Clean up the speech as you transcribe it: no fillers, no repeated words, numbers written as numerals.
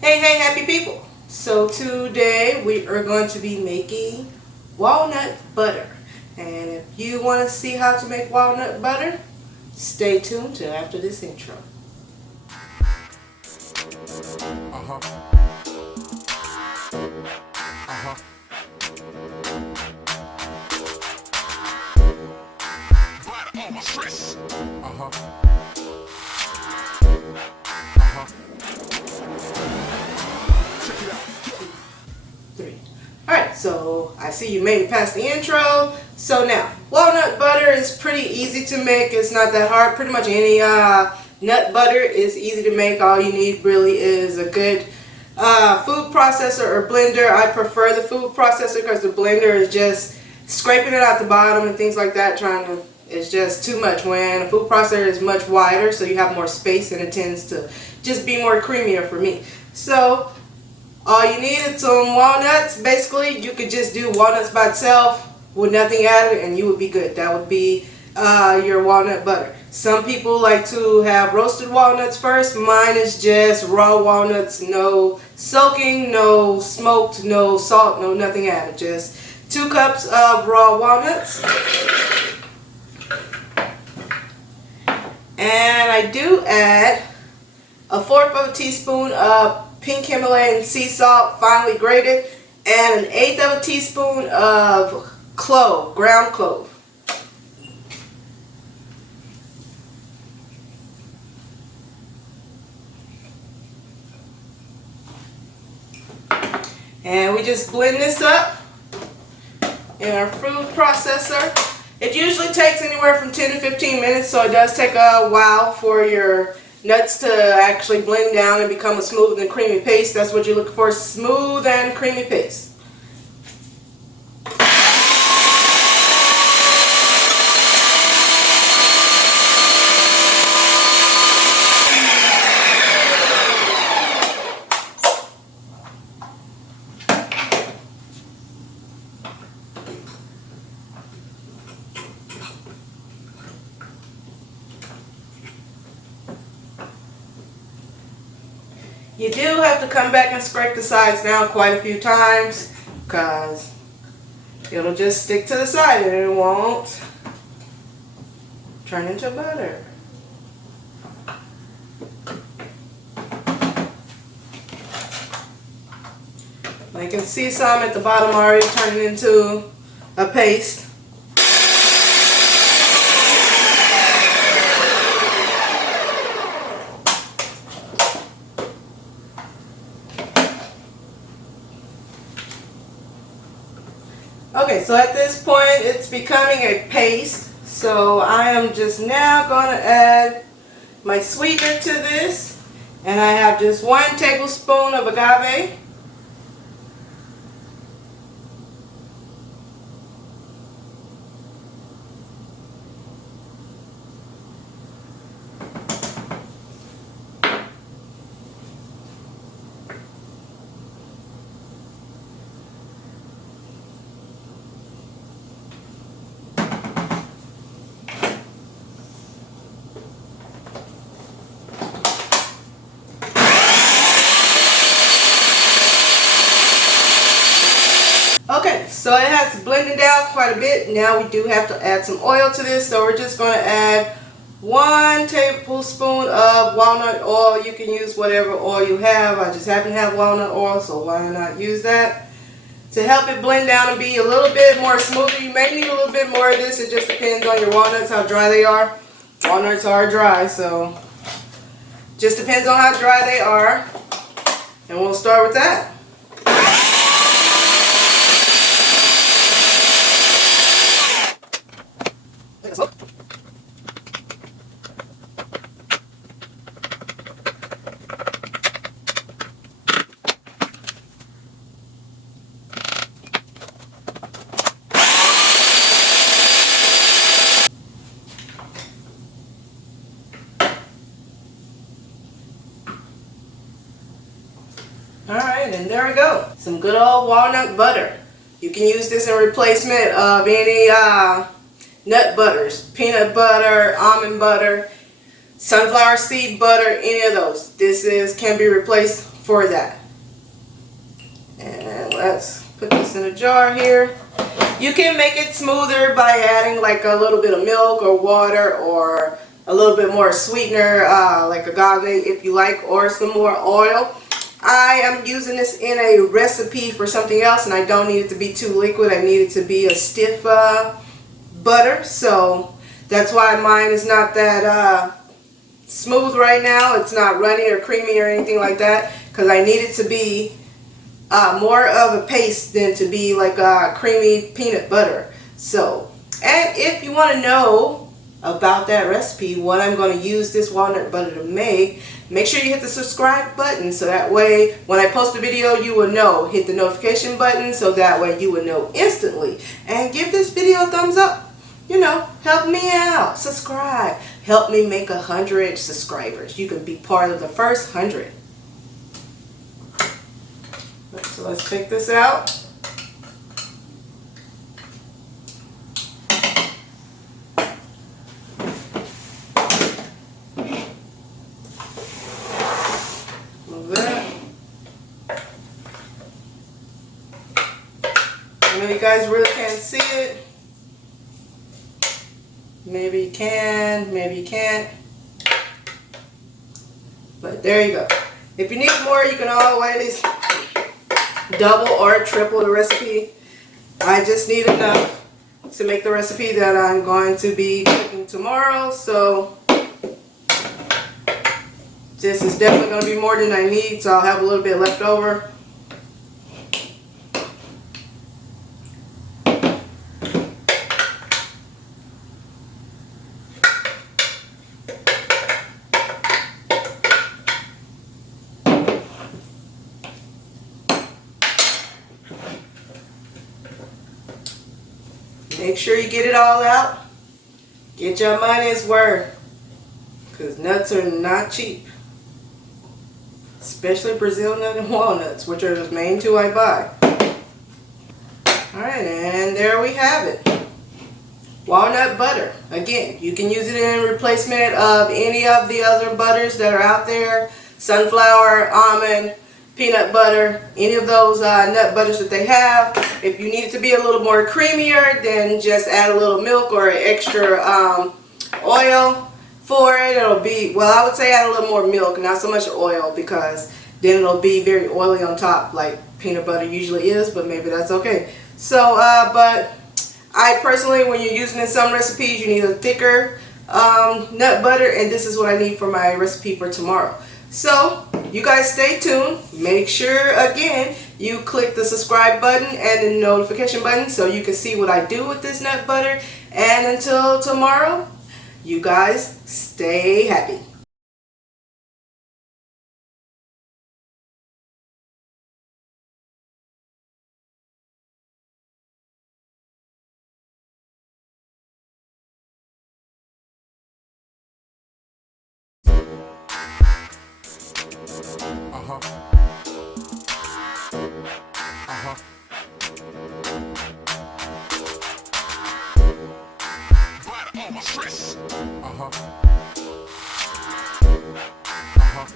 Hey, happy people! So today we are going to be making walnut butter. And if you want to see how to make walnut butter, stay tuned till after this intro. Uh-huh. Uh-huh. Butter on my stress. Uh-huh. Uh-huh. Check it out. 3. Alright, so I see you made it past the intro. So now, walnut butter is pretty easy to make. It's not that hard. Pretty much any nut butter is easy to make. All you need really is a good food processor or blender. I prefer the food processor because the blender is just scraping it out the bottom and things like that. It's just too much. When a food processor is much wider, so you have more space, and it tends to just be more creamier for me. So all you need is some walnuts. Basically, you could just do walnuts by itself with nothing added and you would be good. That would be your walnut butter. Some people like to have roasted walnuts first. Mine is just raw walnuts, no soaking, no smoked, no salt, no nothing added. Just 2 cups of raw walnuts. And I do add 1/4 of a teaspoon of pink Himalayan sea salt, finely grated, and 1/8 of a teaspoon of clove, ground clove. And we just blend this up in our food processor. It usually takes anywhere from 10 to 15 minutes, so it does take a while for your nuts to actually blend down and become a smooth and creamy paste. That's what you're looking for, smooth and creamy paste. You do have to come back and scrape the sides down quite a few times because it'll just stick to the side and it won't turn into butter. You can see some at the bottom already turning into a paste. Okay, so at this point it's becoming a paste. So I am just now going to add my sweetener to this. And I have just 1 tablespoon of agave. Okay, so it has blended out quite a bit. Now we do have to add some oil to this, so we're just going to add 1 tablespoon of walnut oil. You can use whatever oil you have. I just happen to have walnut oil, so why not use that? To help it blend down and be a little bit more smoother, you may need a little bit more of this. It just depends on your walnuts, how dry they are. Walnuts are dry, so just depends on how dry they are. And we'll start with that. Alright, and there we go. Some good old walnut butter. You can use this in replacement of any nut butters. Peanut butter, almond butter, sunflower seed butter, any of those. Can be replaced for that. And let's put this in a jar here. You can make it smoother by adding like a little bit of milk or water or a little bit more sweetener like agave if you like, or some more oil. I am using this in a recipe for something else, and I don't need it to be too liquid. I need it to be a stiff butter, so that's why mine is not that smooth right now. It's not runny or creamy or anything like that, because I need it to be more of a paste than to be like a creamy peanut butter. So, and if you want to know about that recipe, what I'm going to use this walnut butter to make sure you hit the subscribe button, so that way when I post a video you will know. Hit the notification button so that way you will know instantly, and give this video a thumbs up. You know, help me out. Subscribe. Help me make 100 subscribers. You can be part of the first 100. So let's take this out. Move that. I know you guys really can't see it. Maybe you can, maybe you can't. But there you go. If you need more, you can always double or triple the recipe. I just need enough to make the recipe that I'm going to be cooking tomorrow. So this is definitely going to be more than I need, so I'll have a little bit left over. Make sure you get it all out. Get your money's worth. Because nuts are not cheap. Especially Brazil nut and walnuts, which are the main two I buy. Alright, and there we have it. Walnut butter. Again, you can use it in replacement of any of the other butters that are out there. Sunflower, almond, peanut butter, any of those nut butters that they have. If you need it to be a little more creamier, then just add a little milk or extra oil for it. It'll be, well, I would say add a little more milk, not so much oil, because then it'll be very oily on top like peanut butter usually is, but maybe that's okay. So, but I personally, when you're using in some recipes, you need a thicker nut butter, and this is what I need for my recipe for tomorrow. So, you guys stay tuned. Make sure, again, you click the subscribe button and the notification button so you can see what I do with this nut butter. And until tomorrow, you guys stay happy. Uh-huh. Uh-huh. Butter on my stress. Uh-huh. Uh-huh.